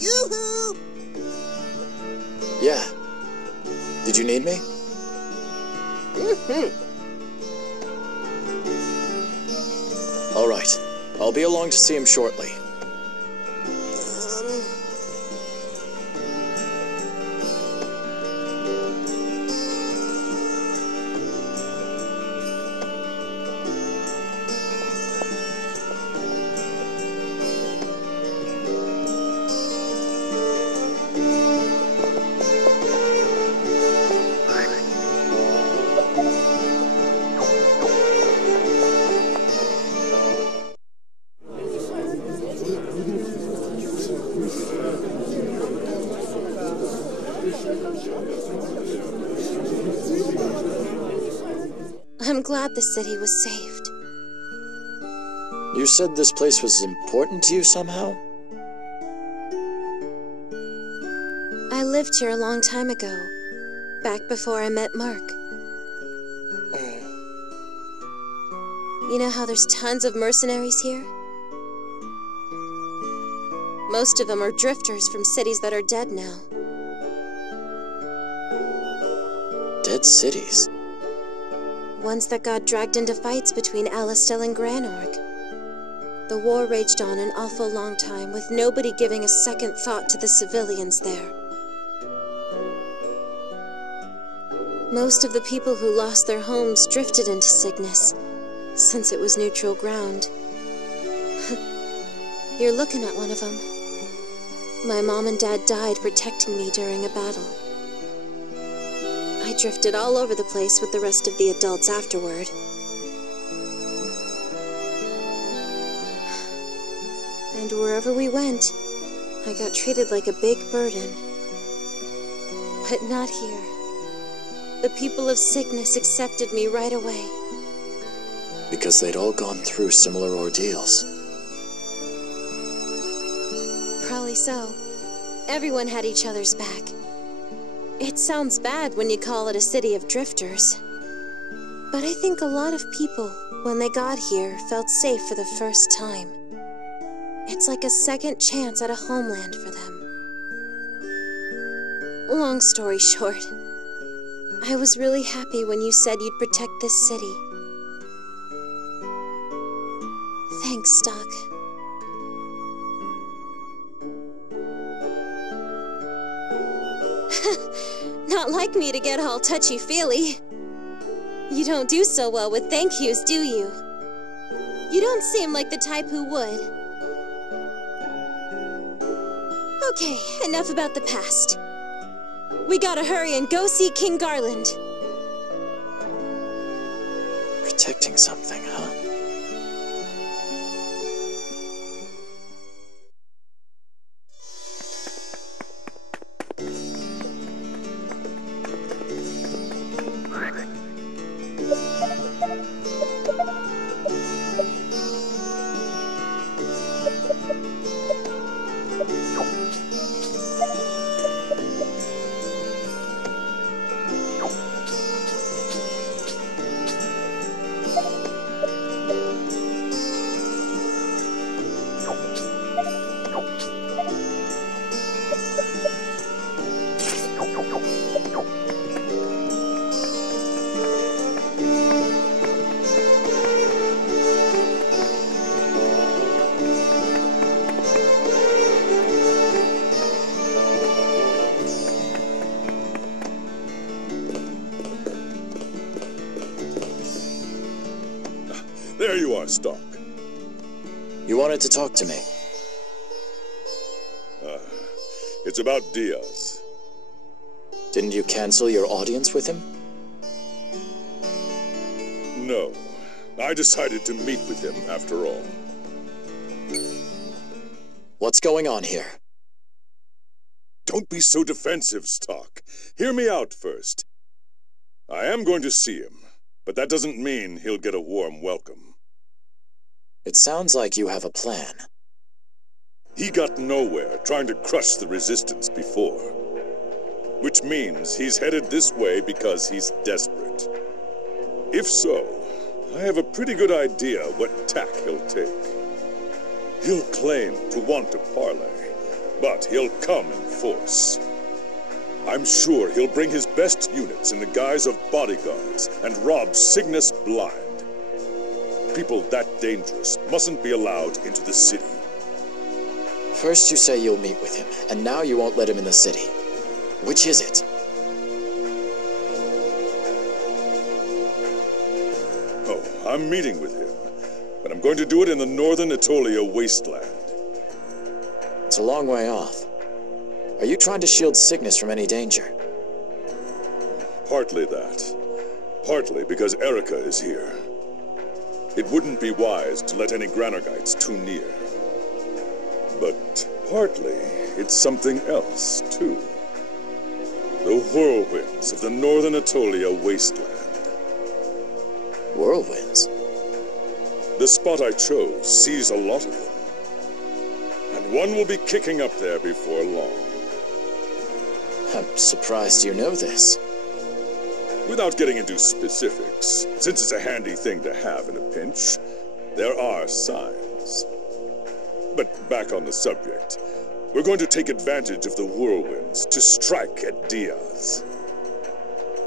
Yoo-hoo! Yeah. Did you need me? All right. I'll be along to see him shortly. I'm glad the city was saved. You said this place was important to you somehow? I lived here a long time ago, back before I met Mark. You know how there's tons of mercenaries here? Most of them are drifters from cities that are dead now. Dead cities? Ones that got dragged into fights between Alistel and Granorg. The war raged on an awful long time, with nobody giving a second thought to the civilians there. Most of the people who lost their homes drifted into Cygnus, since it was neutral ground. You're looking at one of them. My mom and dad died protecting me during a battle. I drifted all over the place with the rest of the adults afterward. And wherever we went, I got treated like a big burden. But not here. The people of Cygnus accepted me right away. Because they'd all gone through similar ordeals. Probably so. Everyone had each other's back. It sounds bad when you call it a city of drifters. But I think a lot of people, when they got here, felt safe for the first time. It's like a second chance at a homeland for them. Long story short, I was really happy when you said you'd protect this city. Thanks, Stock. Not like me to get all touchy-feely. You don't do so well with thank yous, do you? You don't seem like the type who would. Okay, enough about the past. We gotta hurry and go see King Garland. Protecting something, huh? There you are, Stock. You wanted to talk to me. It's about Diaz. Didn't you cancel your audience with him? No. I decided to meet with him after all. What's going on here? Don't be so defensive, Stock. Hear me out first. I am going to see him. but that doesn't mean he'll get a warm welcome. It sounds like you have a plan. He got nowhere trying to crush the resistance before. Which means he's headed this way because he's desperate. If so, I have a pretty good idea what tack he'll take. He'll claim to want to parley, but he'll come in force. I'm sure he'll bring his best units in the guise of bodyguards and rob Cygnus blind. People that dangerous mustn't be allowed into the city. First you say you'll meet with him, and now you won't let him in the city. Which is it? Oh, I'm meeting with him, but I'm going to do it in the northern Aetolia wasteland. It's a long way off. Are you trying to shield Cygnus from any danger? Partly that. Partly because Erica is here. It wouldn't be wise to let any Granergites too near. But partly, it's something else, too. The whirlwinds of the northern Aetolia wasteland. Whirlwinds? The spot I chose sees a lot of them. And one will be kicking up there before long. I'm surprised you know this. Without getting into specifics, since it's a handy thing to have in a pinch, there are signs. But back on the subject, we're going to take advantage of the whirlwinds to strike at Diaz.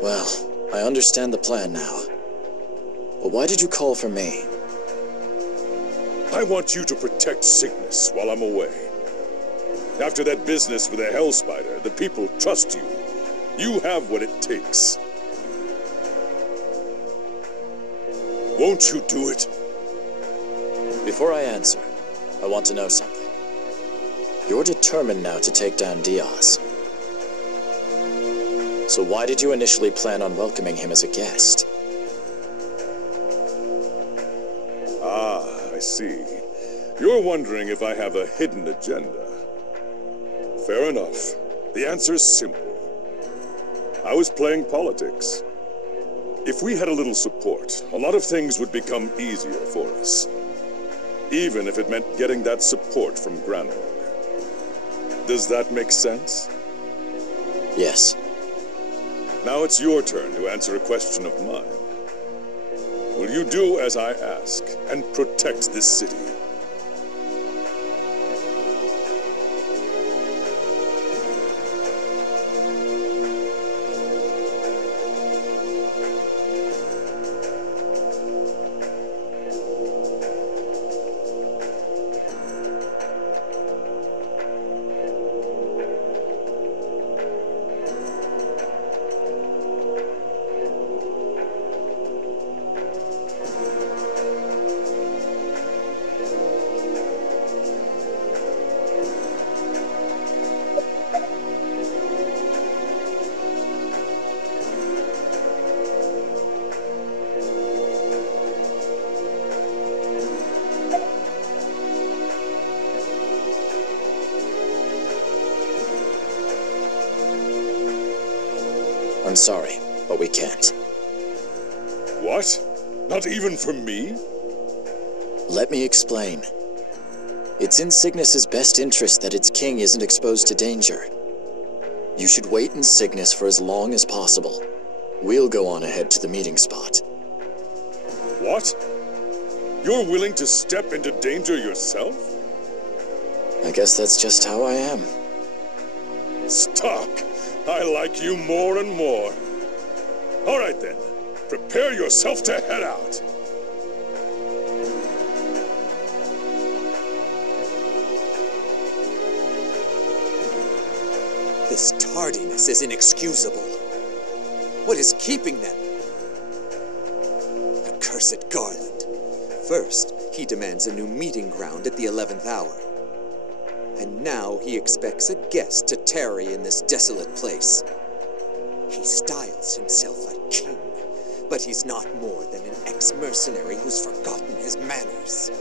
Well, I understand the plan now. But why did you call for me? I want you to protect Cygnus while I'm away. After that business with the Hell Spider, the people trust you. You have what it takes. Won't you do it? Before I answer, I want to know something. You're determined now to take down Diaz. So why did you initially plan on welcoming him as a guest? Ah, I see. You're wondering if I have a hidden agenda. Fair enough. The answer's simple. I was playing politics. If we had a little support, a lot of things would become easier for us. Even if it meant getting that support from Granog. Does that make sense? Yes. Now it's your turn to answer a question of mine. Will you do as I ask and protect this city? I'm sorry, but we can't. What? Not even for me? Let me explain. It's in Cygnus's best interest that its king isn't exposed to danger. You should wait in Cygnus for as long as possible. We'll go on ahead to the meeting spot. What? You're willing to step into danger yourself? I guess that's just how I am. Stop! I like you more and more. All right then, prepare yourself to head out. This tardiness is inexcusable. What is keeping them? The cursed Garland. First, he demands a new meeting ground at the 11th hour. And now he expects a guest to tarry in this desolate place. He styles himself a king, but he's not more than an ex-mercenary who's forgotten his manners.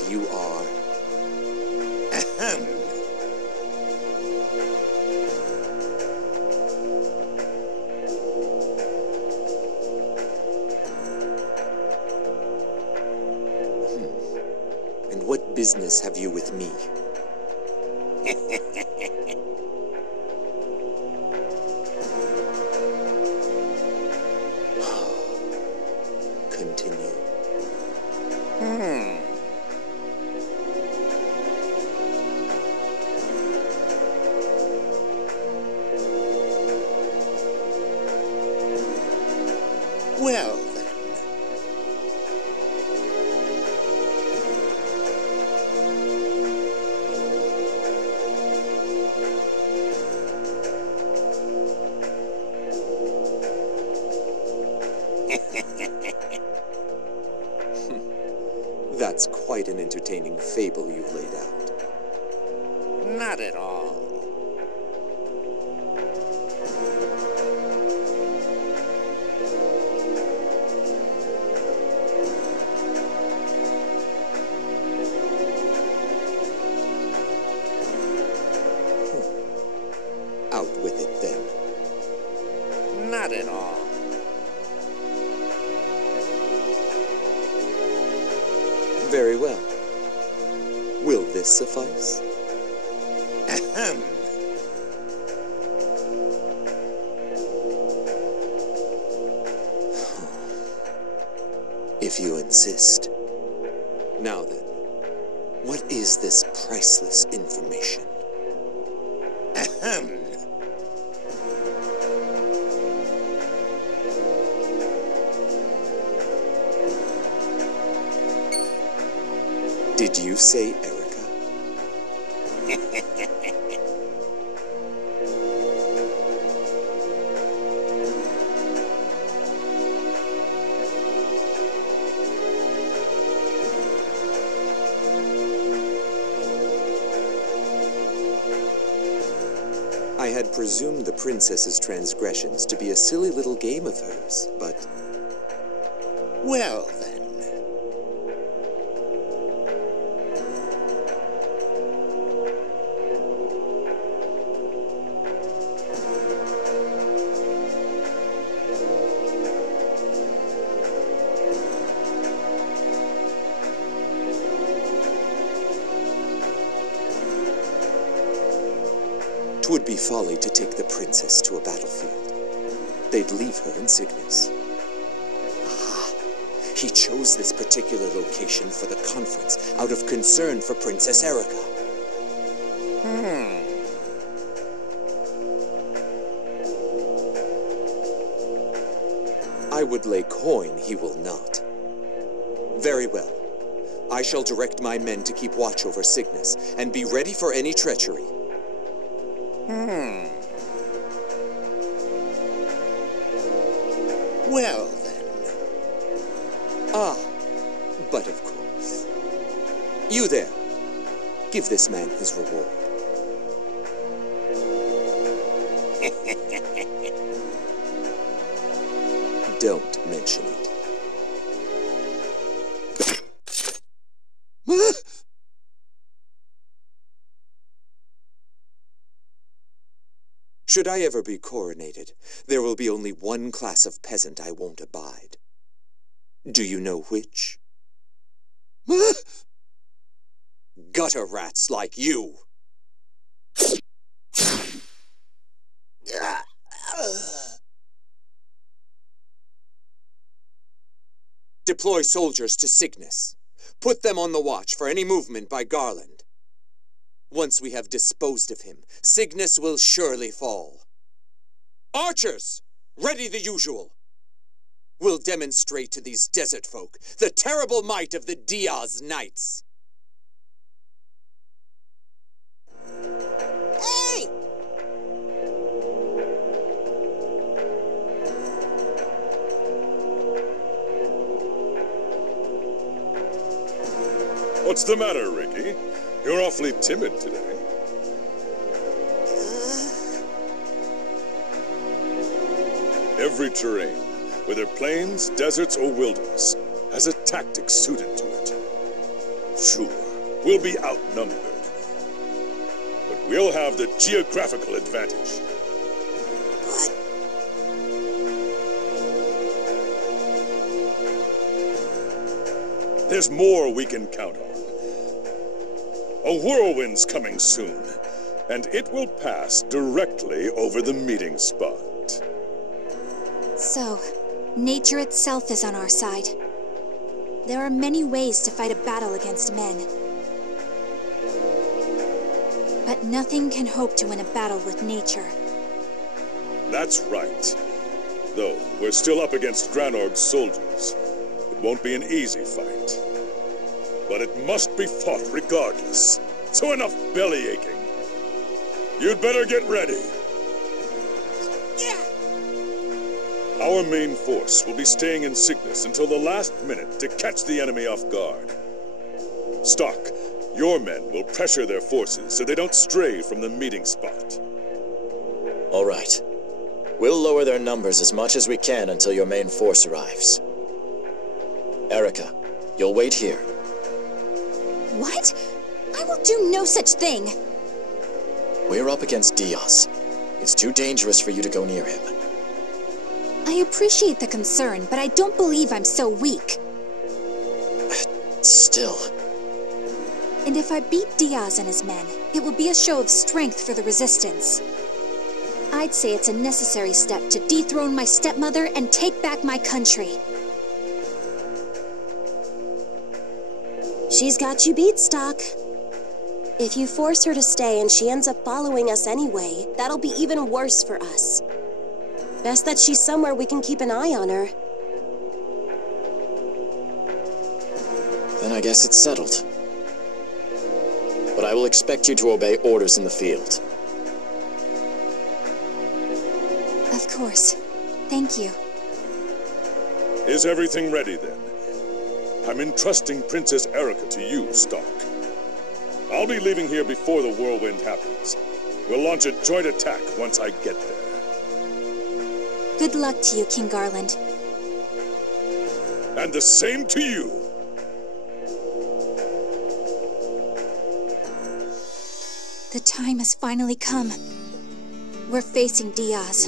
And you are? Ahem. And what business have you with me? Continue. Well, then. That's quite an entertaining fable you've laid out. Not at all. Out with it, then. Not at all. Very well. Will this suffice? Ahem. If you insist. Now then, what is this priceless information? Ahem. Did you say Erica? I had presumed the princess's transgressions to be a silly little game of hers, but... Well, then. Would be folly to take the princess to a battlefield. They'd leave her in Cygnus. Ah, he chose this particular location for the conference out of concern for Princess Erica. I would lay coin he will not. Very well. I shall direct my men to keep watch over Cygnus and be ready for any treachery. Well, then. Ah, but of course. You there. Give this man his reward. Don't mention it. Should I ever be coronated, there will be only one class of peasant I won't abide. Do you know which? Gutter rats like you! Deploy soldiers to Cygnus. Put them on the watch for any movement by Garland. Once we have disposed of him, Cygnus will surely fall. Archers, ready the usual. We'll demonstrate to these desert folk the terrible might of the Diaz Knights. Hey! What's the matter, Ricky? You're awfully timid today. Every terrain, whether plains, deserts, or wilderness, has a tactic suited to it. Sure, we'll be outnumbered. But we'll have the geographical advantage. But There's more we can count on. A whirlwind's coming soon, and it will pass directly over the meeting spot. So, nature itself is on our side. There are many ways to fight a battle against men. But nothing can hope to win a battle with nature. That's right. Though we're still up against Granorg's soldiers. It won't be an easy fight. But it must be fought regardless. So enough belly aching. You'd better get ready. yeah, Our main force will be staying in Cygnus until the last minute to catch the enemy off guard. Stock, your men will pressure their forces so they don't stray from the meeting spot. All right. We'll lower their numbers as much as we can until your main force arrives. Erica, you'll wait here. What? I will do no such thing! We're up against Diaz. It's too dangerous for you to go near him. I appreciate the concern, but I don't believe I'm so weak. Still. And if I beat Diaz and his men, it will be a show of strength for the Resistance. I'd say it's a necessary step to dethrone my stepmother and take back my country. She's got you beat, Stock. If you force her to stay and she ends up following us anyway, that'll be even worse for us. Best that she's somewhere we can keep an eye on her. Then I guess it's settled. But I will expect you to obey orders in the field. Of course. Thank you. Is everything ready then? I'm entrusting Princess Erica to you, Stock. I'll be leaving here before the whirlwind happens. We'll launch a joint attack once I get there. Good luck to you, King Garland. And the same to you. The time has finally come. We're facing Diaz,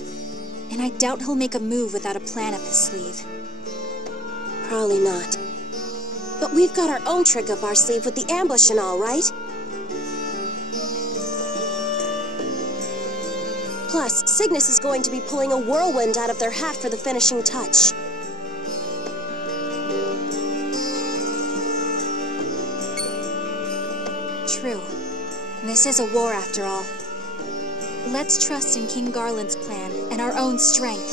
and I doubt he'll make a move without a plan up his sleeve. Probably not. But we've got our own trick up our sleeve with the ambush and all, right? Plus, Cygnus is going to be pulling a whirlwind out of their hat for the finishing touch. True. This is a war after all. Let's trust in King Garland's plan and our own strength.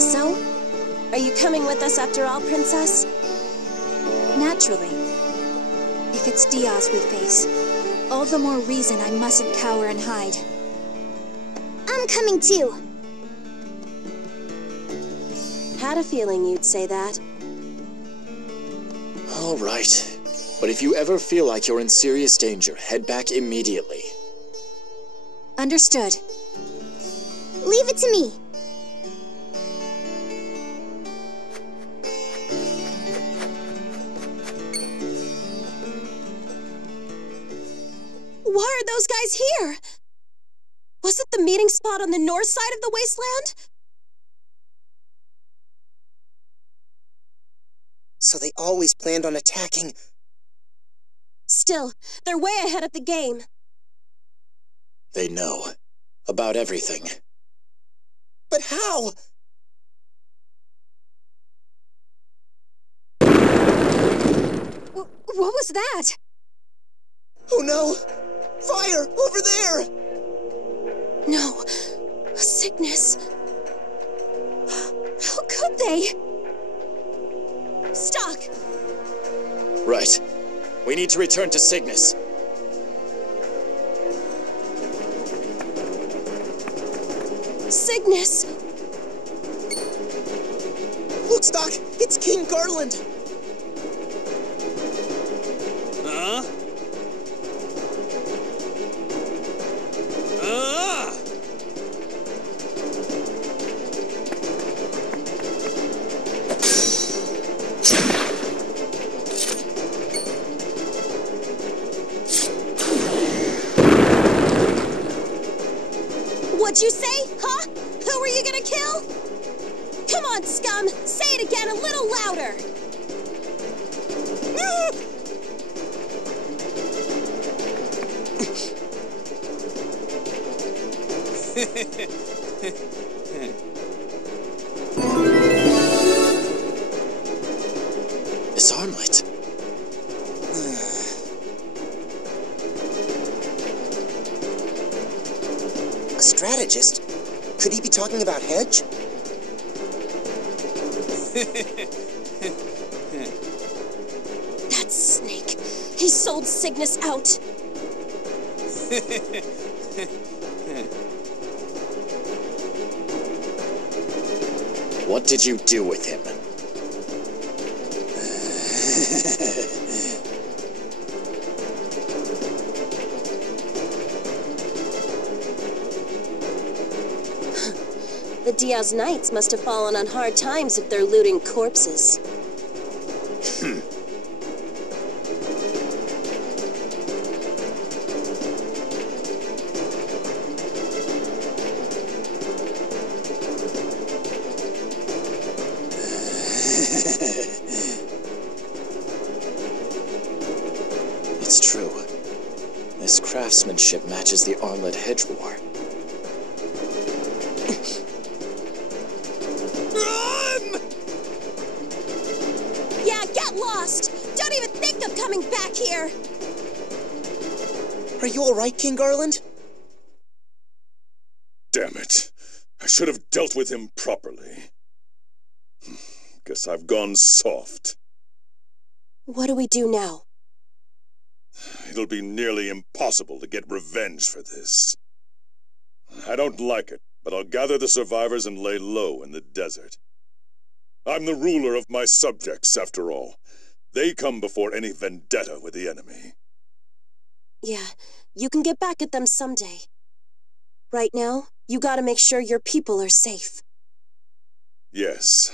So, are you coming with us after all, Princess? Naturally. If it's Diaz we face, all the more reason I mustn't cower and hide. I'm coming too. Had a feeling you'd say that. All right. But if you ever feel like you're in serious danger, head back immediately. Understood. Leave it to me. Why are those guys here? Was it the meeting spot on the north side of the wasteland? so they always planned on attacking. Still, they're way ahead of the game. They know about everything. But how? What was that? Oh no! Fire! Over there! No. Sickness. How could they? Stock! Right. We need to return to Cygnus. Cygnus! Look, Stock! It's King Garland! Huh? What'd you say, huh? Who were you gonna kill? Come on, scum! Say it again a little louder! This armlet. A strategist? Could he be talking about Hedge? That snake! He sold Cygnus out! What did you do with him? The Diaz Knights must have fallen on hard times if they're looting corpses. It's true. This craftsmanship matches the armlet Hedge wore. Don't even think of coming back here! Are you alright, King Garland? Damn it. I should have dealt with him properly. Guess I've gone soft. What do we do now? It'll be nearly impossible to get revenge for this. I don't like it, but I'll gather the survivors and lay low in the desert. I'm the ruler of my subjects, after all. They come before any vendetta with the enemy. Yeah, you can get back at them someday. Right now, you gotta make sure your people are safe. Yes.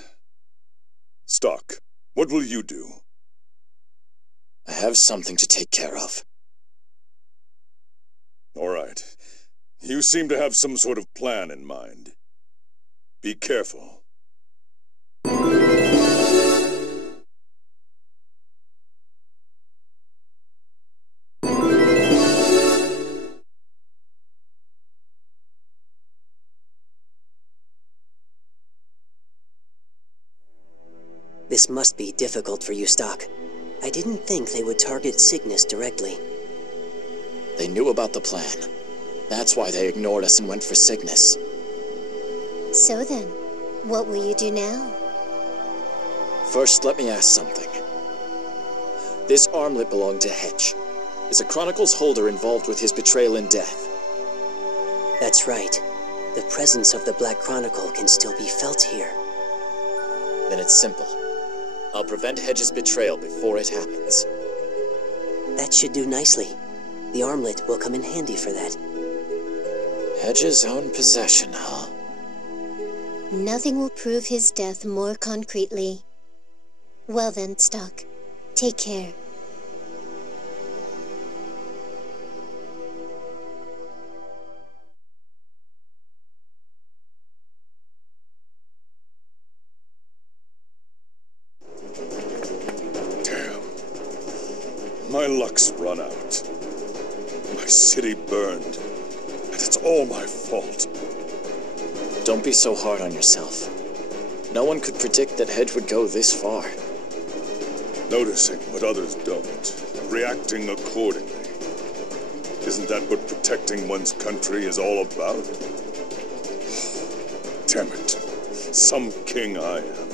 Stock, what will you do? I have something to take care of. All right. You seem to have some sort of plan in mind. Be careful. This must be difficult for you, Stock. I didn't think they would target Cygnus directly. They knew about the plan. That's why they ignored us and went for Cygnus. So then, what will you do now? First, let me ask something. This armlet belonged to Hedge. Is a Chronicles holder involved with his betrayal and death? That's right. The presence of the Black Chronicle can still be felt here. Then it's simple. I'll prevent Hedge's betrayal before it happens. That should do nicely. The armlet will come in handy for that. Hedge's own possession, huh? Nothing will prove his death more concretely. Well then, Stock. Take care. My luck's run out. My city burned, and it's all my fault. Don't be so hard on yourself. No one could predict that Hedge would go this far. Noticing what others don't, and reacting accordingly. Isn't that what protecting one's country is all about? Damn it. Some king I am.